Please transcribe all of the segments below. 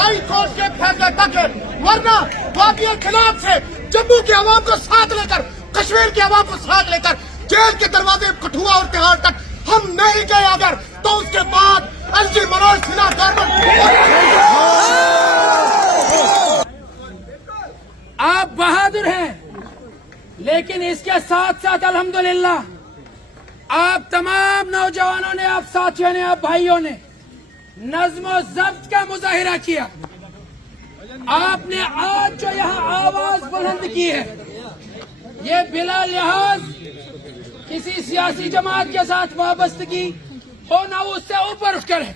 High court के फैसले तक है, वरना वाकई खिलाफ से जम्मू की आवाम को साथ लेकर, कश्मीर की आवाम को साथ लेकर जेल के दरवाजे कठुआ और तिहाड़ तक हम नहीं गए अगर, तो उसके बाद एलजी मनोज सिन्हा गवर्नमेंट। आप बहादुर हैं, लेकिन इसके साथ साथ अल्हम्दुलिल्लाह आप तमाम नौजवानों ने, आप साथियों ने, आप भाइयों ने नज़्म ज़ब्त का मुजाहिरा किया। आपने आज जो यहाँ आवाज बुलंद की है, ये बिला लिहाज किसी सियासी जमात के साथ वाबस्तगी हो ना, उससे ऊपर उठकर है।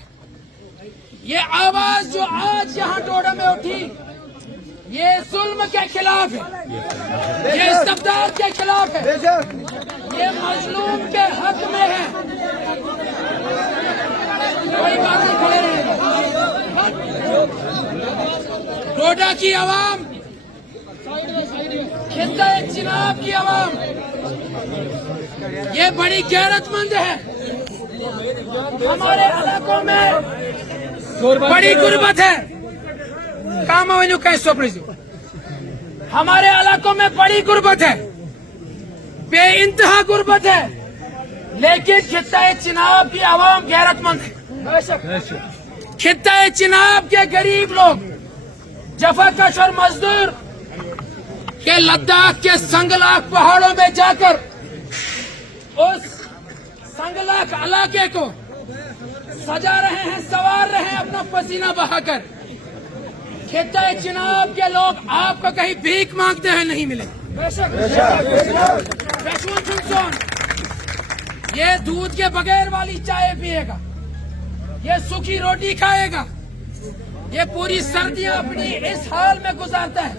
ये आवाज जो आज यहाँ डोडा में उठी, ये जुल्म के खिलाफ है, ये इस्तबदाद के खिलाफ है, ये मजलूम के हक में है। कोई बात नहीं, खड़े रहे। डोडा की आवाम, खित्ता चिनाब की आवाम, ये बड़ी गैरतमंद है। हमारे इलाकों में बड़ी गुर्बत है। काम हमारे इलाकों में बड़ी गुर्बत है, बेइंतहा गुर्बत है, लेकिन खित्ता चिनाब की आवाम गैरतमंद है। खित्ता चिनाब के गरीब लोग, जफाकश और मजदूर के लद्दाख के संगलाख पहाड़ों में जाकर उस संगलाख इलाके को सजा रहे हैं, संवार रहे हैं अपना पसीना बहाकर। खित्ता चिनाब के लोग आपको कहीं भीख मांगते हैं नहीं मिले। ये दूध के बगैर वाली चाय पिएगा, ये सूखी रोटी खाएगा, ये पूरी सर्दियां अपनी इस हाल में गुजारता है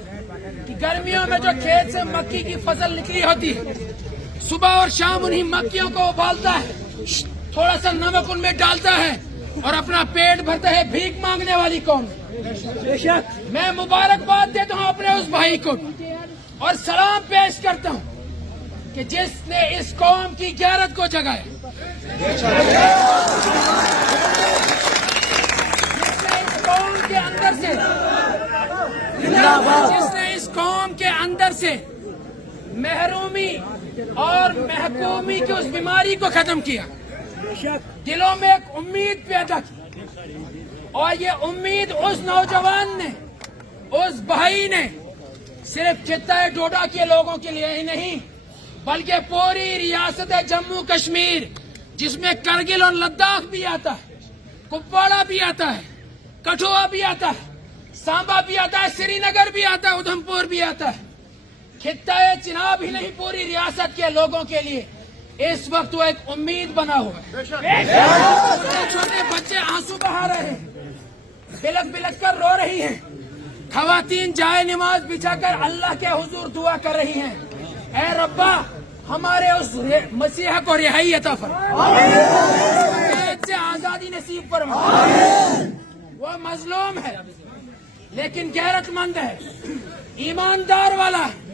कि गर्मियों में जो खेत से मक्की की फसल निकली होती है, सुबह और शाम उन्हीं मक्कियों को उबालता है, थोड़ा सा नमक उनमें डालता है और अपना पेट भरता है। भीख मांगने वाली कौन? मैं मुबारकबाद देता हूँ अपने उस भाई को और सलाम पेश करता हूँ कि जिसने इस कौम की गैरत को जगाया, जिसने इस कौम के अंदर से महरूमी और महकूमी की उस बीमारी को खत्म किया, दिलों में एक उम्मीद पैदा की। और ये उम्मीद उस नौजवान ने, उस भाई ने सिर्फ खित्ता डोडा के लोगों के लिए ही नहीं, बल्कि पूरी रियासत जम्मू कश्मीर, जिसमें करगिल और लद्दाख भी आता है, कुपवाड़ा भी आता है, कठुआ भी आता है, सांबा भी आता है, श्रीनगर भी आता है, उधमपुर भी आता है। खित्ता चिनाब ही नहीं, पूरी रियासत के लोगों के लिए इस वक्त वो एक उम्मीद बना हुआ है। छोटे छोटे बच्चे आंसू बहा रहे हैं, बिलक बिलक कर रो रही हैं, खवातीन जाए नमाज बिछाकर अल्लाह के हुजूर दुआ कर रही हैं, ऐ रब्बा हमारे उस मसीहा को रिहाई अता फरमा, कैद से आजादी नसीब फरमा। वो मजलूम है लेकिन गैरतमंद है, ईमानदार वाला है,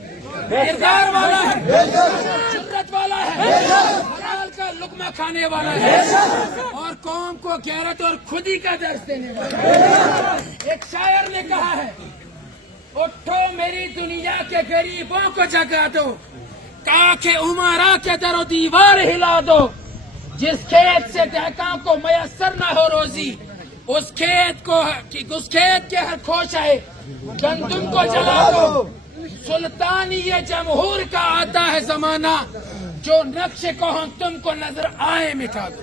किरदार वाला है, जुर्रत वाला है, हलाल का लुकमा खाने वाला है और कौम को गैरत और खुदी का दर्स देने वाला है। एक शायर ने कहा है, उठो मेरी दुनिया के गरीबों को जगा दो, काखे उमरा के दरो दीवार हिला दो, जिस खेत से दहका को मयसर न हो रोजी, उस खेत के हर खोशाए गंदुम को जला दो। सुल्तानी ये जमहूर का आता है जमाना, जो नक्श को हम तुमको नजर आए मिटा दो।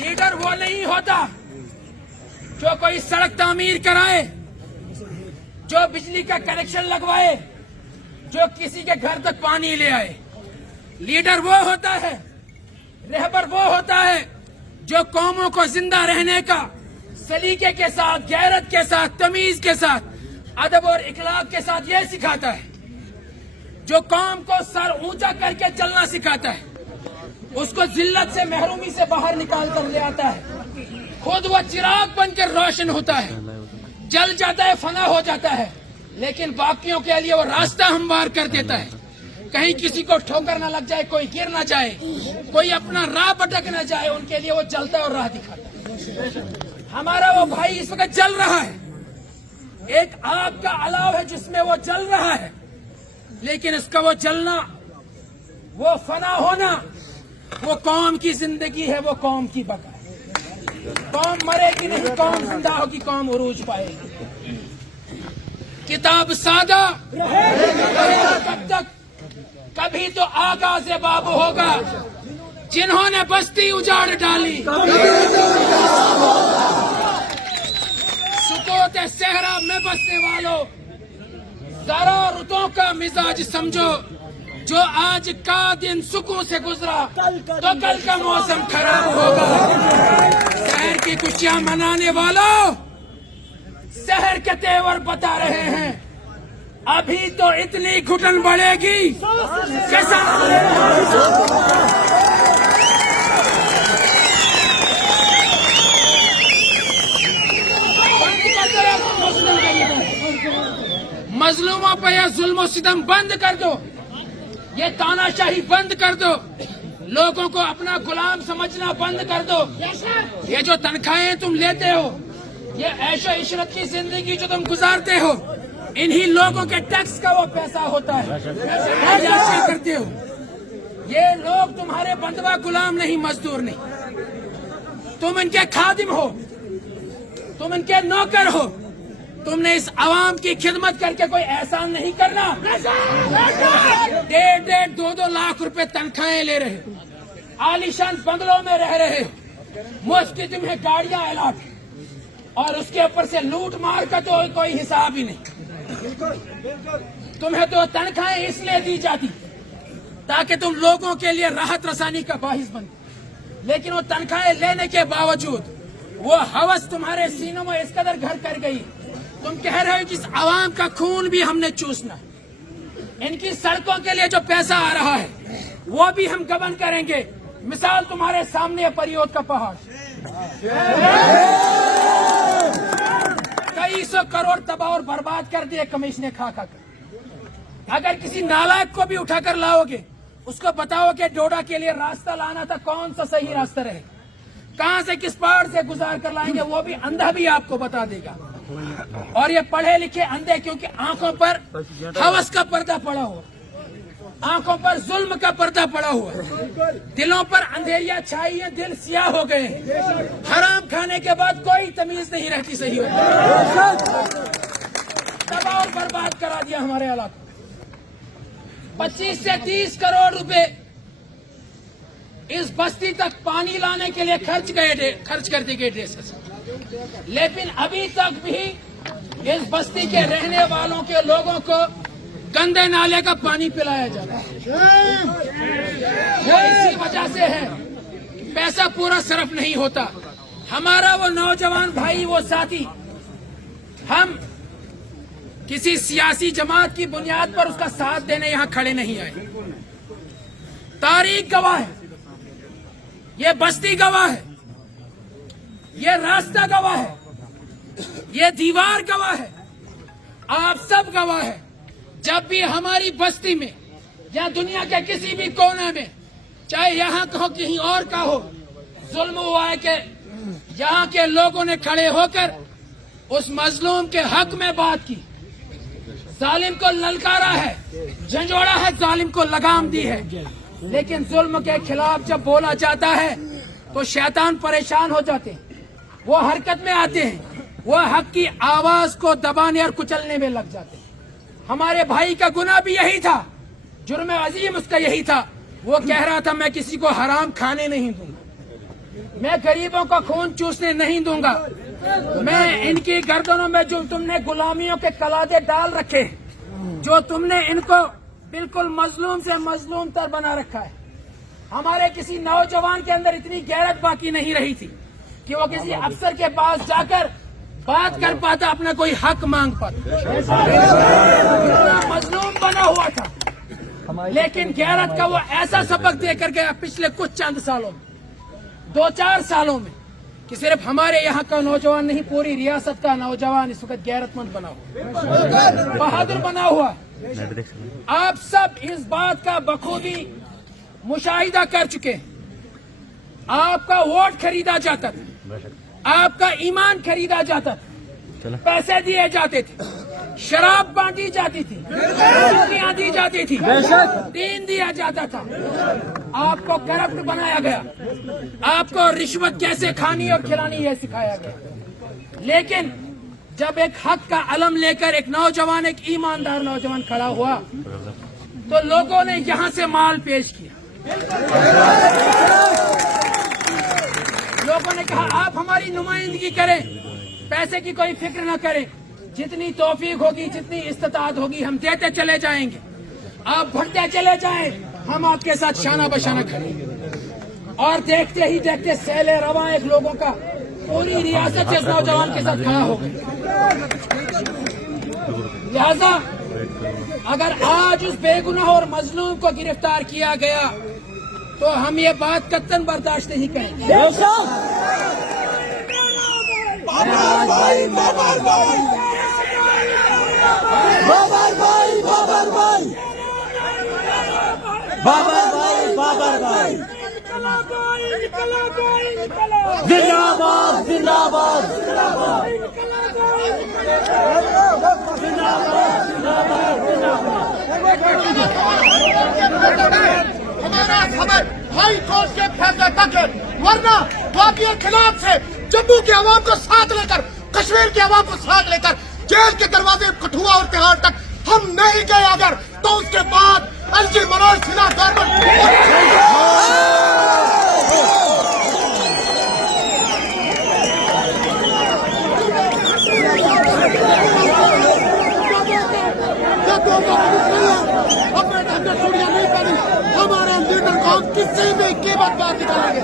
लीडर वो नहीं होता जो कोई सड़क तामीर कराए, जो बिजली का कनेक्शन लगवाए, जो किसी के घर तक पानी ले आए। लीडर वो होता है, रहबर वो होता है जो कौमों को जिंदा रहने का सलीके के साथ, गैरत के साथ, तमीज के साथ, अदब और इखलाक के साथ ये सिखाता है, जो कौम को सर ऊंचा करके चलना सिखाता है, उसको जिल्लत से, महरूमी से बाहर निकाल कर ले आता है। खुद वो चिराग बनकर रोशन होता है, जल जाता है, फना हो जाता है, लेकिन बाकियों के लिए वो रास्ता हमवार कर देता है। कहीं किसी को ठोकर न लग जाए, कोई गिर न जाए, कोई अपना राह भटक न जाए, उनके लिए वो चलता है और राह दिखाता है। हमारा वो भाई इस वक्त जल रहा है, एक आग का अलाव है जिसमें वो जल रहा है, लेकिन इसका वो जलना, वो फना होना, वो कौम की जिंदगी है, वो कौम की बका है। कौम मरेगी नहीं, कौम जिंदा होगी, कौम उरूज पाएगी। किताब सादा कब तक? कभी तो आगाज़ बाब होगा जिन्होंने बस्ती उजाड़ डाली। सुकोत सहरा में बसने वालों, जरा रुतों का मिजाज समझो, जो आज का दिन सुकून से गुजरा तो कल का मौसम खराब होगा। शहर की खुशियां मनाने वालों, शहर के तेवर बता रहे हैं, अभी तो इतनी घुटन बढ़ेगी कैसा मजलूमों पर यह जुल्म सितम बंद कर दो, ये तानाशाही बंद कर दो, लोगों को अपना गुलाम समझना बंद कर दो। ये जो तनख्वाहें तुम लेते हो, ये ऐशो इशरत की जिंदगी जो तुम गुजारते हो, इन्हीं लोगों के टैक्स का वो पैसा होता है। क्या करते हो? ये लोग तुम्हारे बंदवा गुलाम नहीं, मजदूर नहीं, तुम इनके खादिम हो, तुम इनके नौकर हो। तुमने इस आवाम की खिदमत करके कोई एहसान नहीं करना। 1.5-2 लाख रुपए तनख्वाहें ले रहे हो, आलीशान बंगलों में रह रहे हो, मुफ्त की तुम्हें गाड़ियां अलाट, और उसके ऊपर से लूट मार का तो कोई हिसाब ही नहीं। तुम्हें तो तनख्वाहें इसलिए दी जाती ताकि तुम लोगों के लिए राहत रसानी का बाहिस बनो, लेकिन वो तनख्वाहें लेने के बावजूद वो हवस तुम्हारे सीनों में इस कदर घर कर गई, तुम कह रहे हो कि इस आवाम का खून भी हमने चूसना है। इनकी सड़कों के लिए जो पैसा आ रहा है वो भी हम गबन करेंगे। मिसाल तुम्हारे सामने है परियोद का पहाड़, कई सौ करोड़ तबाह और बर्बाद कर दिए कमीशन खा कर। अगर किसी नालायक को भी उठाकर लाओगे, उसको बताओ कि डोडा के लिए रास्ता लाना था, कौन सा सही रास्ता रहे, कहां से किस पहाड़ से गुजार कर लाएंगे, वो भी अंधा भी आपको बता देगा। और ये पढ़े लिखे अंधे, क्योंकि आंखों पर हवस का पर्दा पड़ा हुआ, आंखों पर जुल्म का पर्दा पड़ा हुआ, दिलों पर अंधेरियां छाई है, दिल सियाह हो गए हैं। हराम खाने के बाद कोई तमीज नहीं रहती सही हो, तबाह और बर्बाद करा दिया हमारे इलाके। 25 से 30 करोड़ रुपए इस बस्ती तक पानी लाने के लिए खर्च कर दिए गए, लेकिन अभी तक भी इस बस्ती के रहने वालों के लोगों को गंदे नाले का पानी पिलाया जाता है। वो इसी वजह से है कि पैसा पूरा सरफ नहीं होता। हमारा वो नौजवान भाई, वो साथी, हम किसी सियासी जमात की बुनियाद पर उसका साथ देने यहाँ खड़े नहीं आए। तारीख गवाह है, ये बस्ती गवाह है, ये रास्ता गवाह है, ये दीवार गवाह है, आप सब गवाह है। जब भी हमारी बस्ती में या दुनिया के किसी भी कोने में, चाहे यहाँ का हो कहीं और का हो, जुल्म हुआ है कि यहाँ के लोगों ने खड़े होकर उस मजलूम के हक में बात की, जालिम को ललकारा है, झंझोड़ा है, जालिम को लगाम दी है। लेकिन जुल्म के खिलाफ जब बोला जाता है तो शैतान परेशान हो जाते हैं, वो हरकत में आते हैं, वो हक की आवाज को दबाने और कुचलने में लग जाते हैं। हमारे भाई का गुनाह भी यही था, जुर्म अजीम उसका यही था। वो कह रहा था मैं किसी को हराम खाने नहीं दूंगा, मैं गरीबों का खून चूसने नहीं दूंगा, मैं इनकी गर्दनों में जो तुमने गुलामियों के कलादे डाल रखे, जो तुमने इनको बिल्कुल मजलूम से मजलूम तर बना रखा है। हमारे किसी नौजवान के अंदर इतनी गैरत बाकी नहीं रही थी कि वो किसी अफसर के पास जाकर बात कर पाता, अपना कोई हक मांग पाता। मजलूम बना हुआ था, लेकिन गैरत का वो ऐसा सबक देकर गया पिछले कुछ चंद सालों में, 2-4 सालों में, कि सिर्फ हमारे यहाँ का नौजवान नहीं, पूरी रियासत का नौजवान इस वक्त गैरतमंद बना हुआ, बहादुर बना हुआ। आप सब इस बात का बखूबी मुशाहिदा कर चुके हैं। आपका वोट खरीदा जाता था, آپ کا ایمان خریدا جاتا تھا، پیسے دیے جاتے تھے، شراب بانٹی جاتی تھی، چھٹیاں دی جاتی تھی، دین دیا جاتا تھا، آپ کو کرپٹ بنایا گیا، آپ کو رشوت کیسے کھانی اور کھلانی یہ سکھایا گیا۔ لیکن جب ایک حق کا علم لے کر ایک نوجوان، ایک ایماندار نوجوان کھڑا ہوا تو لوگوں نے یہاں سے مال پیش کیا، لوگوں نے کہا آپ ہماری نمائندگی کریں، پیسے کی کوئی فکر نہ کریں، جتنی توفیق ہوگی، جتنی استطاعت ہوگی ہم دیتے چلے جائیں گے، آپ بڑھتے چلے جائیں، ہم آپ کے ساتھ شانہ بشانہ کھڑے ہیں۔ اور دیکھتے ہی دیکھتے سیل رواں ایک لوگوں کا پوری ریاست سے اس نوجوان کے ساتھ کھڑا ہو گئی۔ لہذا اگر آج اس بے گناہ اور مظلوم کو گرفتار کیا گیا تو ہم یہ بات قطعاً برداشت نہیں کریں گے۔ ہمارا خبر ہائی کورٹ کے فیصلے تک ہے، ورنہ واقعی خلاف سے جموں کے عوام کو ساتھ لے کر، کشمیر کے عوام کو ساتھ لے کر جیل کے دروازے کٹھوا اور تہاڑ تک ہم نہیں گئے اگر تو اس کے بعد الجی منوج سنہا گورنمنٹ ہمارے لیڈر کو کسی بھی قیمت پر نکالیں گے۔